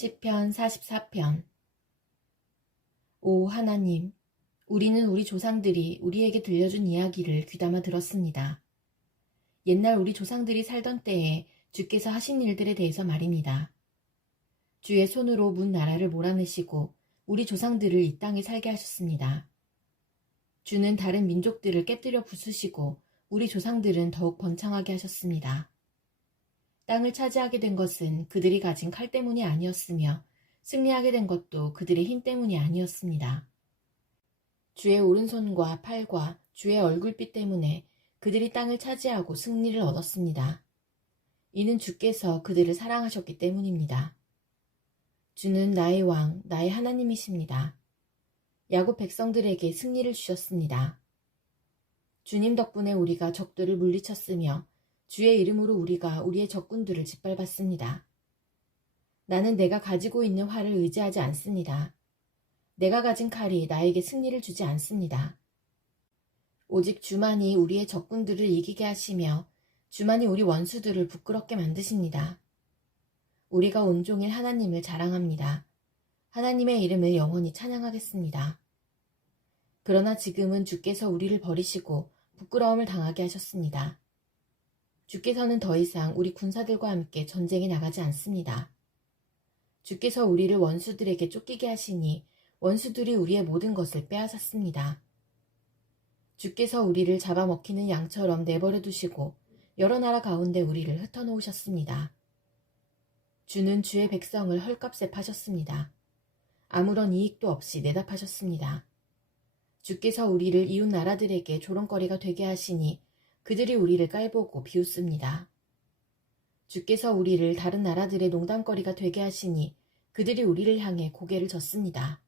시편 44편. 오 하나님, 우리는 우리 조상들이 우리에게 들려준 이야기를 귀담아 들었습니다. 옛날 우리 조상들이 살던 때에 주께서 하신 일들에 대해서 말입니다. 주의 손으로 문 나라를 몰아내시고 우리 조상들을 이 땅에 살게 하셨습니다. 주는 다른 민족들을 깨뜨려 부수시고 우리 조상들은 더욱 번창하게 하셨습니다. 땅을 차지하게 된 것은 그들이 가진 칼 때문이 아니었으며 승리하게 된 것도 그들의 힘 때문이 아니었습니다. 주의 오른손과 팔과 주의 얼굴빛 때문에 그들이 땅을 차지하고 승리를 얻었습니다. 이는 주께서 그들을 사랑하셨기 때문입니다. 주는 나의 왕, 나의 하나님이십니다. 야곱 백성들에게 승리를 주셨습니다. 주님 덕분에 우리가 적들을 물리쳤으며 주의 이름으로 우리가 우리의 적군들을 짓밟았습니다. 나는 내가 가지고 있는 활을 의지하지 않습니다. 내가 가진 칼이 나에게 승리를 주지 않습니다. 오직 주만이 우리의 적군들을 이기게 하시며 주만이 우리 원수들을 부끄럽게 만드십니다. 우리가 온종일 하나님을 자랑합니다. 하나님의 이름을 영원히 찬양하겠습니다. 그러나 지금은 주께서 우리를 버리시고 부끄러움을 당하게 하셨습니다. 주께서는 더 이상 우리 군사들과 함께 전쟁에 나가지 않습니다. 주께서 우리를 원수들에게 쫓기게 하시니 원수들이 우리의 모든 것을 빼앗았습니다. 주께서 우리를 잡아먹히는 양처럼 내버려 두시고 여러 나라 가운데 우리를 흩어놓으셨습니다. 주는 주의 백성을 헐값에 파셨습니다. 아무런 이익도 없이 내다 파셨습니다. 주께서 우리를 이웃 나라들에게 조롱거리가 되게 하시니 그들이 우리를 깔보고 비웃습니다. 주께서 우리를 다른 나라들의 농담거리가 되게 하시니 그들이 우리를 향해 고개를 젓습니다.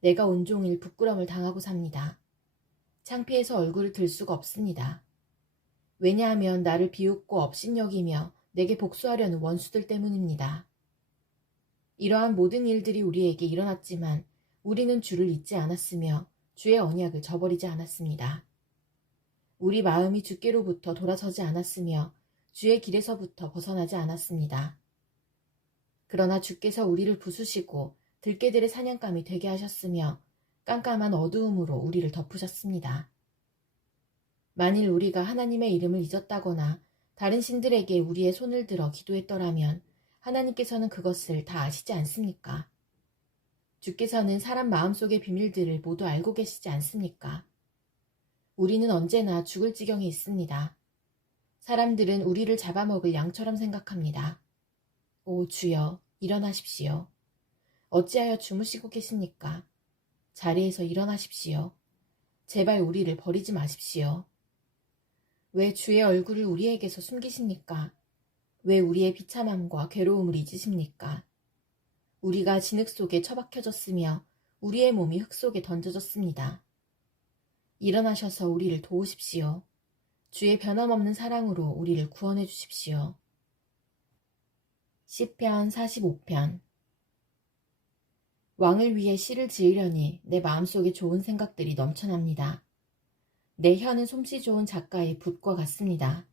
내가 온종일 부끄러움을 당하고 삽니다. 창피해서 얼굴을 들 수가 없습니다. 왜냐하면 나를 비웃고 업신여기며 내게 복수하려는 원수들 때문입니다. 이러한 모든 일들이 우리에게 일어났지만 우리는 주를 잊지 않았으며 주의 언약을 저버리지 않았습니다. 우리 마음이 주께로부터 돌아서지 않았으며 주의 길에서부터 벗어나지 않았습니다. 그러나 주께서 우리를 부수시고 들깨들의 사냥감이 되게 하셨으며 깜깜한 어두움으로 우리를 덮으셨습니다. 만일 우리가 하나님의 이름을 잊었다거나 다른 신들에게 우리의 손을 들어 기도했더라면 하나님께서는 그것을 다 아시지 않습니까? 주께서는 사람 마음속의 비밀들을 모두 알고 계시지 않습니까? 우리는 언제나 죽을 지경에 있습니다. 사람들은 우리를 잡아먹을 양처럼 생각합니다. 오 주여, 일어나십시오. 어찌하여 주무시고 계십니까? 자리에서 일어나십시오. 제발 우리를 버리지 마십시오. 왜 주의 얼굴을 우리에게서 숨기십니까? 왜 우리의 비참함과 괴로움을 잊으십니까? 우리가 진흙 속에 처박혀졌으며 우리의 몸이 흙 속에 던져졌습니다. 일어나셔서 우리를 도우십시오. 주의 변함없는 사랑으로 우리를 구원해 주십시오. 시편 45편. 왕을 위해 시를 지으려니 내 마음속에 좋은 생각들이 넘쳐납니다. 내 혀는 솜씨 좋은 작가의 붓과 같습니다.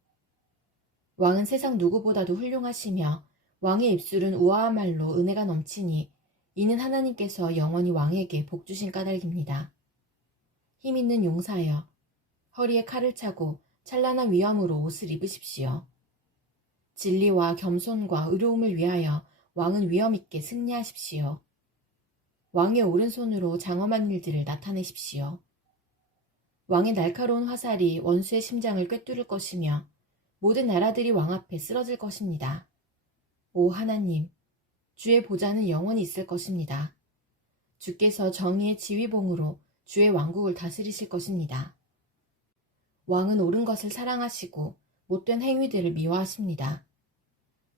왕은 세상 누구보다도 훌륭하시며 왕의 입술은 우아한 말로 은혜가 넘치니 이는 하나님께서 영원히 왕에게 복 주신 까닭입니다. 힘있는 용사여, 허리에 칼을 차고 찬란한 위엄으로 옷을 입으십시오. 진리와 겸손과 의로움을 위하여 왕은 위엄있게 승리하십시오. 왕의 오른손으로 장엄한 일들을 나타내십시오. 왕의 날카로운 화살이 원수의 심장을 꿰뚫을 것이며 모든 나라들이 왕 앞에 쓰러질 것입니다. 오 하나님, 주의 보좌는 영원히 있을 것입니다. 주께서 정의의 지휘봉으로 주의 왕국을 다스리실 것입니다. 왕은 옳은 것을 사랑하시고 못된 행위들을 미워하십니다.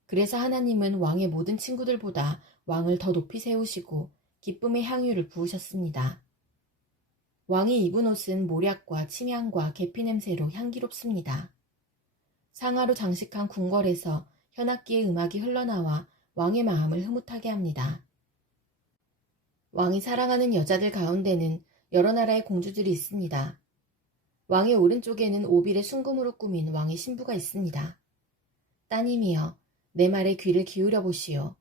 그래서 하나님은 왕의 모든 친구들보다 왕을 더 높이 세우시고 기쁨의 향유를 부으셨습니다. 왕이 입은 옷은 모략과 침향과 계피 냄새로 향기롭습니다. 상아로 장식한 궁궐에서 현악기의 음악이 흘러나와 왕의 마음을 흐뭇하게 합니다. 왕이 사랑하는 여자들 가운데는 여러 나라의 공주들이 있습니다. 왕의 오른쪽에는 오빌의 순금으로 꾸민 왕의 신부가 있습니다. 따님이여, 내 말에 귀를 기울여 보시오.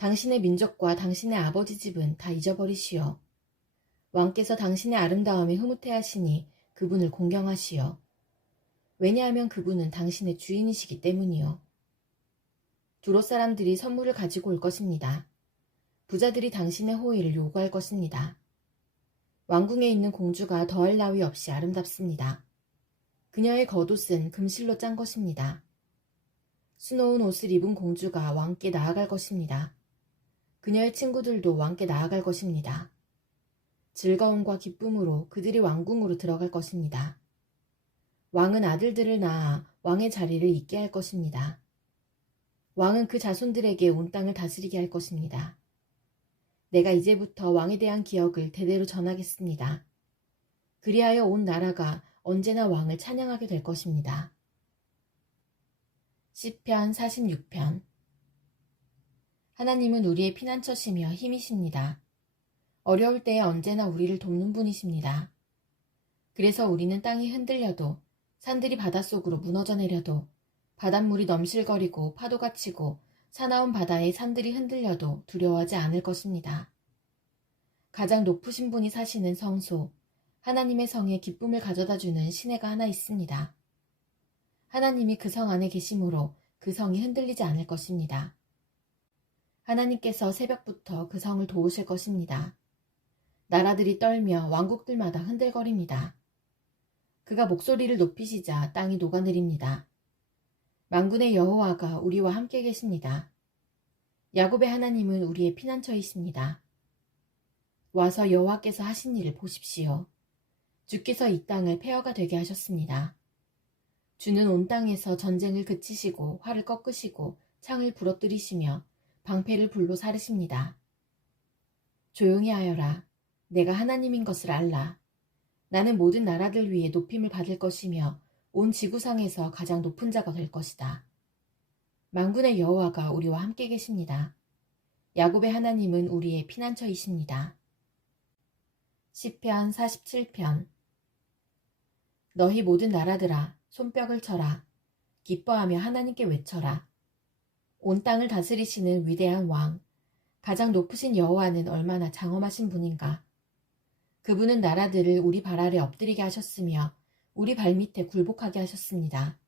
당신의 민족과 당신의 아버지 집은 다 잊어버리시오. 왕께서 당신의 아름다움에 흐뭇해하시니 그분을 공경하시오. 왜냐하면 그분은 당신의 주인이시기 때문이요. 두롯 사람들이 선물을 가지고 올 것입니다. 부자들이 당신의 호의를 요구할 것입니다. 왕궁에 있는 공주가 더할 나위 없이 아름답습니다. 그녀의 겉옷은 금실로 짠 것입니다. 수놓은 옷을 입은 공주가 왕께 나아갈 것입니다. 그녀의 친구들도 왕께 나아갈 것입니다. 즐거움과 기쁨으로 그들이 왕궁으로 들어갈 것입니다. 왕은 아들들을 낳아 왕의 자리를 잇게 할 것입니다. 왕은 그 자손들에게 온 땅을 다스리게 할 것입니다. 내가 이제부터 왕에 대한 기억을 대대로 전하겠습니다. 그리하여 온 나라가 언제나 왕을 찬양하게 될 것입니다. 시편 46편. 하나님은 우리의 피난처시며 힘이십니다. 어려울 때에 언제나 우리를 돕는 분이십니다. 그래서 우리는 땅이 흔들려도, 산들이 바닷속으로 무너져 내려도, 바닷물이 넘실거리고 파도가 치고 사나운 바다의 산들이 흔들려도 두려워하지 않을 것입니다. 가장 높으신 분이 사시는 성소, 하나님의 성에 기쁨을 가져다주는 시내가 하나 있습니다. 하나님이 그 성 안에 계심으로 그 성이 흔들리지 않을 것입니다. 하나님께서 새벽부터 그 성을 도우실 것입니다. 나라들이 떨며 왕국들마다 흔들거립니다. 그가 목소리를 높이시자 땅이 녹아내립니다. 만군의 여호와가 우리와 함께 계십니다. 야곱의 하나님은 우리의 피난처이십니다. 와서 여호와께서 하신 일을 보십시오. 주께서 이 땅을 폐허가 되게 하셨습니다. 주는 온 땅에서 전쟁을 그치시고 활을 꺾으시고 창을 부러뜨리시며 방패를 불로 사르십니다. 조용히 하여라. 내가 하나님인 것을 알라. 나는 모든 나라들 위에 높임을 받을 것이며 온 지구상에서 가장 높은 자가 될 것이다. 만군의 여호와가 우리와 함께 계십니다. 야곱의 하나님은 우리의 피난처이십니다. 시편 47편. 너희 모든 나라들아 손뼉을 쳐라. 기뻐하며 하나님께 외쳐라. 온 땅을 다스리시는 위대한 왕, 가장 높으신 여호와는 얼마나 장엄하신 분인가. 그분은 나라들을 우리 발 아래 엎드리게 하셨으며 우리 발밑에 굴복하게 하셨습니다.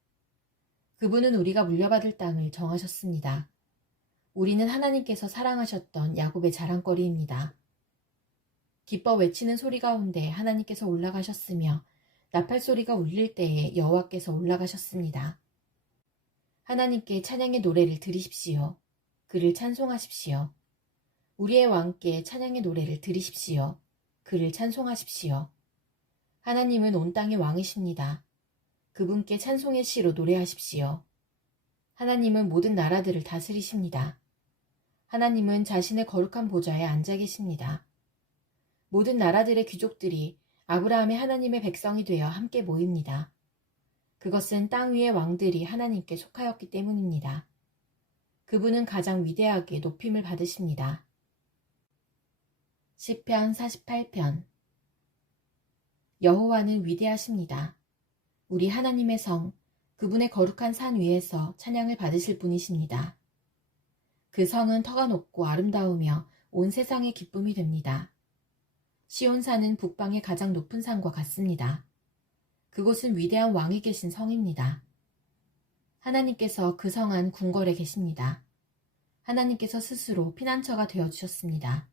그분은 우리가 물려받을 땅을 정하셨습니다. 우리는 하나님께서 사랑하셨던 야곱의 자랑거리입니다. 기뻐 외치는 소리 가운데 하나님께서 올라가셨으며 나팔 소리가 울릴 때에 여호와께서 올라가셨습니다. 하나님께 찬양의 노래를 드리십시오. 그를 찬송하십시오. 우리의 왕께 찬양의 노래를 드리십시오. 그를 찬송하십시오. 하나님은 온 땅의 왕이십니다. 그분께 찬송의 시로 노래하십시오. 하나님은 모든 나라들을 다스리십니다. 하나님은 자신의 거룩한 보좌에 앉아 계십니다. 모든 나라들의 귀족들이 아브라함의 하나님의 백성이 되어 함께 모입니다. 그것은 땅 위의 왕들이 하나님께 속하였기 때문입니다. 그분은 가장 위대하게 높임을 받으십니다. 시편 48편. 여호와는 위대하십니다. 우리 하나님의 성, 그분의 거룩한 산 위에서 찬양을 받으실 분이십니다. 그 성은 터가 높고 아름다우며 온 세상의 기쁨이 됩니다. 시온산은 북방의 가장 높은 산과 같습니다. 그곳은 위대한 왕이 계신 성입니다. 하나님께서 그 성 안 궁궐에 계십니다. 하나님께서 스스로 피난처가 되어주셨습니다.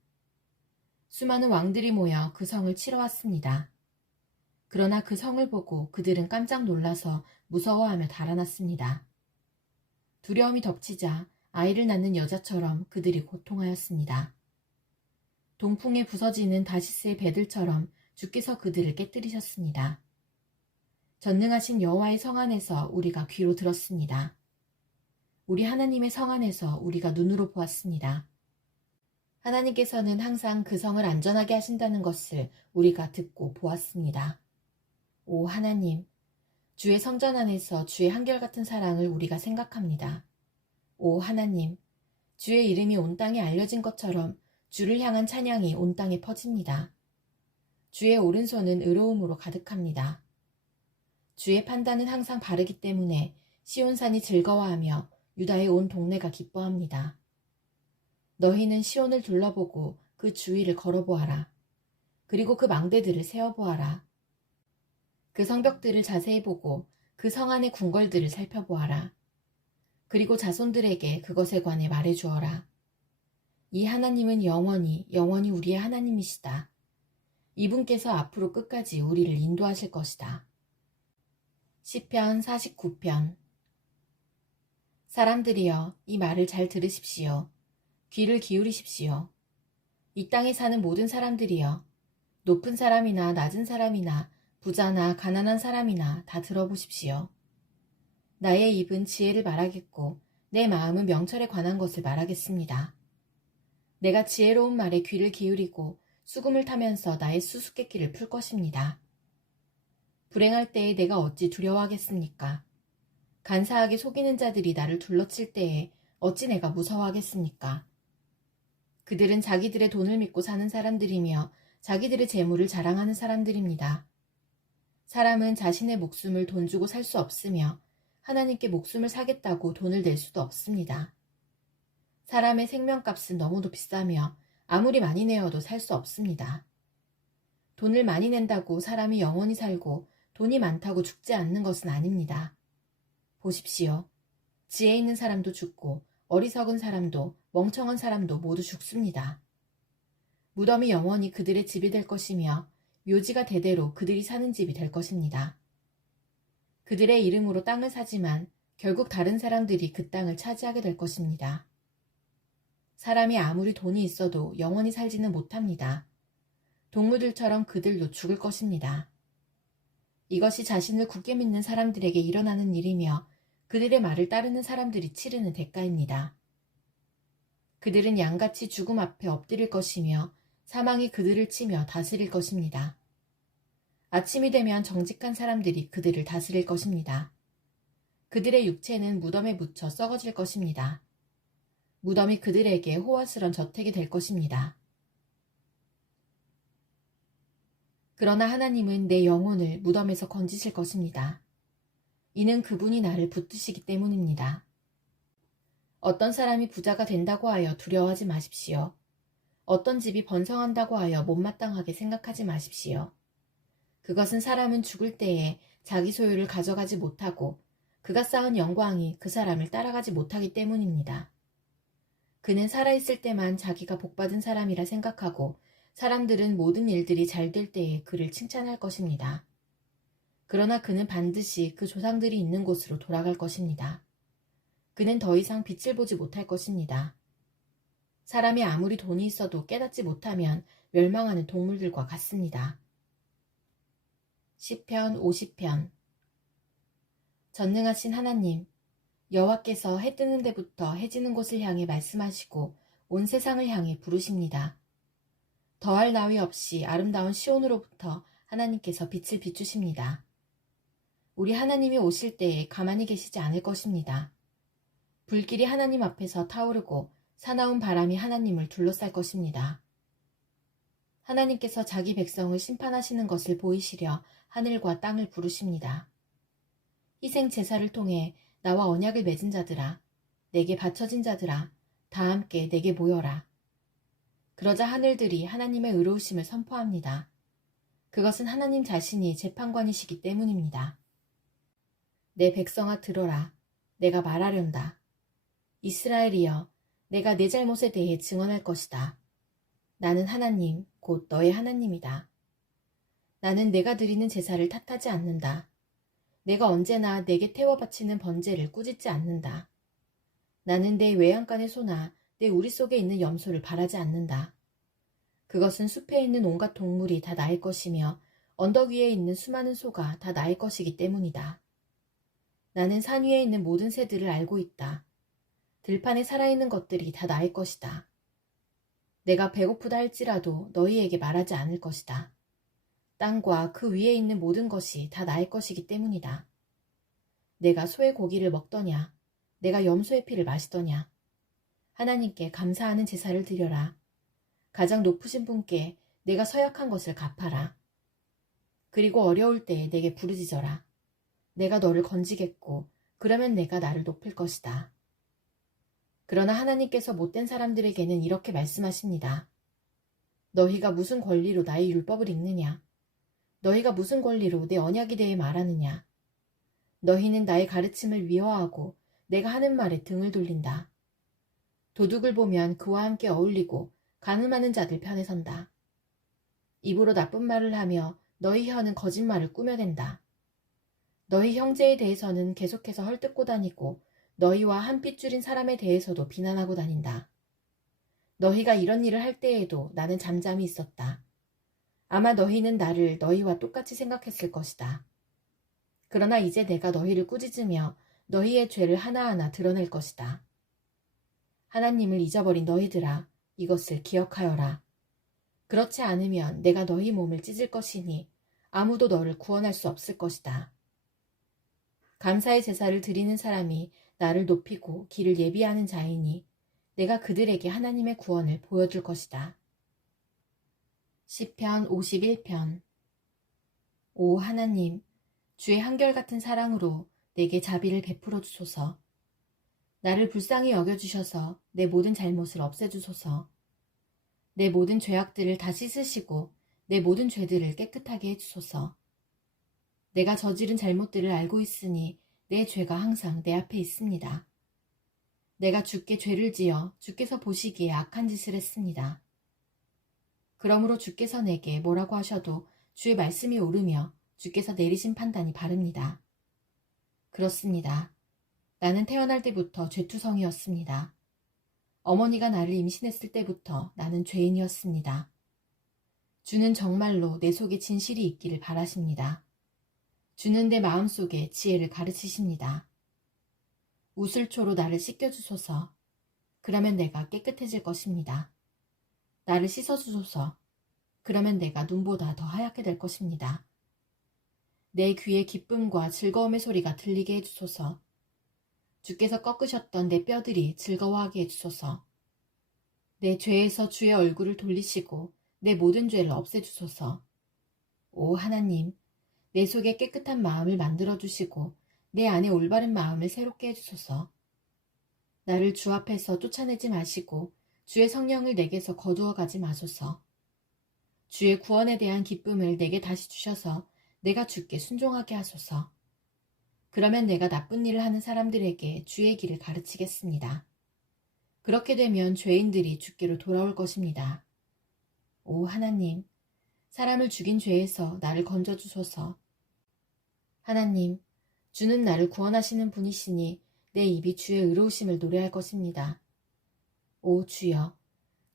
수많은 왕들이 모여 그 성을 치러 왔습니다. 그러나 그 성을 보고 그들은 깜짝 놀라서 무서워하며 달아났습니다. 두려움이 덮치자 아이를 낳는 여자처럼 그들이 고통하였습니다. 동풍에 부서지는 다시스의 배들처럼 주께서 그들을 깨뜨리셨습니다. 전능하신 여호와의 성 안에서 우리가 귀로 들었습니다. 우리 하나님의 성 안에서 우리가 눈으로 보았습니다. 하나님께서는 항상 그 성을 안전하게 하신다는 것을 우리가 듣고 보았습니다. 오 하나님, 주의 성전 안에서 주의 한결같은 사랑을 우리가 생각합니다. 오 하나님, 주의 이름이 온 땅에 알려진 것처럼 주를 향한 찬양이 온 땅에 퍼집니다. 주의 오른손은 의로움으로 가득합니다. 주의 판단은 항상 바르기 때문에 시온산이 즐거워하며 유다의 온 동네가 기뻐합니다. 너희는 시온을 둘러보고 그 주위를 걸어보아라. 그리고 그 망대들을 세어보아라. 그 성벽들을 자세히 보고 그 성 안의 궁궐들을 살펴보아라. 그리고 자손들에게 그것에 관해 말해주어라. 이 하나님은 영원히 우리의 하나님이시다. 이분께서 앞으로 끝까지 우리를 인도하실 것이다. 시편 49편. 사람들이여, 이 말을 잘 들으십시오. 귀를 기울이십시오. 이 땅에 사는 모든 사람들이여, 높은 사람이나 낮은 사람이나 부자나 가난한 사람이나 다 들어보십시오. 나의 입은 지혜를 말하겠고 내 마음은 명철에 관한 것을 말하겠습니다. 내가 지혜로운 말에 귀를 기울이고 수금을 타면서 나의 수수께끼를 풀 것입니다. 불행할 때에 내가 어찌 두려워하겠습니까? 간사하게 속이는 자들이 나를 둘러칠 때에 어찌 내가 무서워하겠습니까? 그들은 자기들의 돈을 믿고 사는 사람들이며 자기들의 재물을 자랑하는 사람들입니다. 사람은 자신의 목숨을 돈 주고 살 수 없으며 하나님께 목숨을 사겠다고 돈을 낼 수도 없습니다. 사람의 생명값은 너무도 비싸며 아무리 많이 내어도 살 수 없습니다. 돈을 많이 낸다고 사람이 영원히 살고 돈이 많다고 죽지 않는 것은 아닙니다. 보십시오. 지혜 있는 사람도 죽고 어리석은 사람도 멍청한 사람도 모두 죽습니다. 무덤이 영원히 그들의 집이 될 것이며 묘지가 대대로 그들이 사는 집이 될 것입니다. 그들의 이름으로 땅을 사지만 결국 다른 사람들이 그 땅을 차지하게 될 것입니다. 사람이 아무리 돈이 있어도 영원히 살지는 못합니다. 동물들처럼 그들도 죽을 것입니다. 이것이 자신을 굳게 믿는 사람들에게 일어나는 일이며 그들의 말을 따르는 사람들이 치르는 대가입니다. 그들은 양같이 죽음 앞에 엎드릴 것이며 사망이 그들을 치며 다스릴 것입니다. 아침이 되면 정직한 사람들이 그들을 다스릴 것입니다. 그들의 육체는 무덤에 묻혀 썩어질 것입니다. 무덤이 그들에게 호화스런 저택이 될 것입니다. 그러나 하나님은 내 영혼을 무덤에서 건지실 것입니다. 이는 그분이 나를 붙드시기 때문입니다. 어떤 사람이 부자가 된다고 하여 두려워하지 마십시오. 어떤 집이 번성한다고 하여 못마땅하게 생각하지 마십시오. 그것은 사람은 죽을 때에 자기 소유를 가져가지 못하고 그가 쌓은 영광이 그 사람을 따라가지 못하기 때문입니다. 그는 살아있을 때만 자기가 복받은 사람이라 생각하고 사람들은 모든 일들이 잘 될 때에 그를 칭찬할 것입니다. 그러나 그는 반드시 그 조상들이 있는 곳으로 돌아갈 것입니다. 그는 더 이상 빛을 보지 못할 것입니다. 사람이 아무리 돈이 있어도 깨닫지 못하면 멸망하는 동물들과 같습니다. 시편 50편. 전능하신 하나님, 여호와께서 해 뜨는 데부터 해 지는 곳을 향해 말씀하시고 온 세상을 향해 부르십니다. 더할 나위 없이 아름다운 시온으로부터 하나님께서 빛을 비추십니다. 우리 하나님이 오실 때에 가만히 계시지 않을 것입니다. 불길이 하나님 앞에서 타오르고 사나운 바람이 하나님을 둘러쌀 것입니다. 하나님께서 자기 백성을 심판하시는 것을 보이시려 하늘과 땅을 부르십니다. 희생 제사를 통해 나와 언약을 맺은 자들아, 내게 바쳐진 자들아, 다 함께 내게 모여라. 그러자 하늘들이 하나님의 의로우심을 선포합니다. 그것은 하나님 자신이 재판관이시기 때문입니다. 내 백성아 들어라. 내가 말하련다. 이스라엘이여, 내가 내 잘못에 대해 증언할 것이다. 나는 하나님, 곧 너의 하나님이다. 나는 내가 드리는 제사를 탓하지 않는다. 내가 언제나 내게 태워 바치는 번제를 꾸짖지 않는다. 나는 내 외양간의 소나 내 우리 속에 있는 염소를 바라지 않는다. 그것은 숲에 있는 온갖 동물이 다 나의 것이며 언덕 위에 있는 수많은 소가 다 나의 것이기 때문이다. 나는 산 위에 있는 모든 새들을 알고 있다. 들판에 살아있는 것들이 다 나의 것이다. 내가 배고프다 할지라도 너희에게 말하지 않을 것이다. 땅과 그 위에 있는 모든 것이 다 나의 것이기 때문이다. 내가 소의 고기를 먹더냐? 내가 염소의 피를 마시더냐? 하나님께 감사하는 제사를 드려라. 가장 높으신 분께 내가 서약한 것을 갚아라. 그리고 어려울 때에 내게 부르짖어라. 내가 너를 건지겠고 그러면 내가 나를 높일 것이다. 그러나 하나님께서 못된 사람들에게는 이렇게 말씀하십니다. 너희가 무슨 권리로 나의 율법을 읽느냐? 너희가 무슨 권리로 내 언약에 대해 말하느냐? 너희는 나의 가르침을 미워하고 내가 하는 말에 등을 돌린다. 도둑을 보면 그와 함께 어울리고 간음하는 자들 편에 선다. 입으로 나쁜 말을 하며 너희 혀는 거짓말을 꾸며댄다. 너희 형제에 대해서는 계속해서 헐뜯고 다니고 너희와 한 핏줄인 사람에 대해서도 비난하고 다닌다. 너희가 이런 일을 할 때에도 나는 잠잠히 있었다. 아마 너희는 나를 너희와 똑같이 생각했을 것이다. 그러나 이제 내가 너희를 꾸짖으며 너희의 죄를 하나하나 드러낼 것이다. 하나님을 잊어버린 너희들아, 이것을 기억하여라. 그렇지 않으면 내가 너희 몸을 찢을 것이니 아무도 너를 구원할 수 없을 것이다. 감사의 제사를 드리는 사람이 나를 높이고 길을 예비하는 자이니 내가 그들에게 하나님의 구원을 보여줄 것이다. 시편 51편. 오 하나님, 주의 한결같은 사랑으로 내게 자비를 베풀어 주소서. 나를 불쌍히 여겨주셔서 내 모든 잘못을 없애주소서. 내 모든 죄악들을 다 씻으시고 내 모든 죄들을 깨끗하게 해주소서. 내가 저지른 잘못들을 알고 있으니 내 죄가 항상 내 앞에 있습니다. 내가 주께 죄를 지어 주께서 보시기에 악한 짓을 했습니다. 그러므로 주께서 내게 뭐라고 하셔도 주의 말씀이 옳으며 주께서 내리신 판단이 바릅니다. 그렇습니다. 나는 태어날 때부터 죄투성이었습니다. 어머니가 나를 임신했을 때부터 나는 죄인이었습니다. 주는 정말로 내 속에 진실이 있기를 바라십니다. 주는 내 마음속에 지혜를 가르치십니다. 우슬초로 나를 씻겨주소서. 그러면 내가 깨끗해질 것입니다. 나를 씻어주소서. 그러면 내가 눈보다 더 하얗게 될 것입니다. 내 귀에 기쁨과 즐거움의 소리가 들리게 해주소서. 주께서 꺾으셨던 내 뼈들이 즐거워하게 해주소서. 내 죄에서 주의 얼굴을 돌리시고 내 모든 죄를 없애주소서. 오 하나님, 내 속에 깨끗한 마음을 만들어주시고 내 안에 올바른 마음을 새롭게 해주소서. 나를 주 앞에서 쫓아내지 마시고 주의 성령을 내게서 거두어 가지 마소서. 주의 구원에 대한 기쁨을 내게 다시 주셔서 내가 주께 순종하게 하소서. 그러면 내가 나쁜 일을 하는 사람들에게 주의 길을 가르치겠습니다. 그렇게 되면 죄인들이 주께로 돌아올 것입니다. 오 하나님, 사람을 죽인 죄에서 나를 건져주소서. 하나님, 주는 나를 구원하시는 분이시니 내 입이 주의 의로우심을 노래할 것입니다. 오 주여,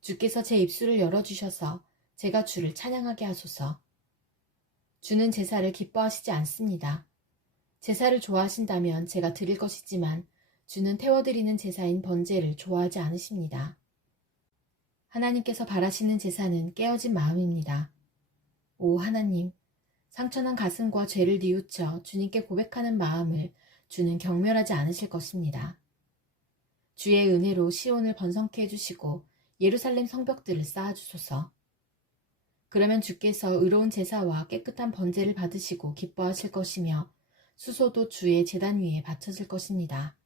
주께서 제 입술을 열어주셔서 제가 주를 찬양하게 하소서. 주는 제사를 기뻐하시지 않습니다. 제사를 좋아하신다면 제가 드릴 것이지만 주는 태워드리는 제사인 번제를 좋아하지 않으십니다. 하나님께서 바라시는 제사는 깨어진 마음입니다. 오 하나님, 상처난 가슴과 죄를 뉘우쳐 주님께 고백하는 마음을 주는 경멸하지 않으실 것입니다. 주의 은혜로 시온을 번성케 해주시고 예루살렘 성벽들을 쌓아주소서. 그러면 주께서 의로운 제사와 깨끗한 번제를 받으시고 기뻐하실 것이며 수소도 주의 제단 위에 바쳐질 것입니다.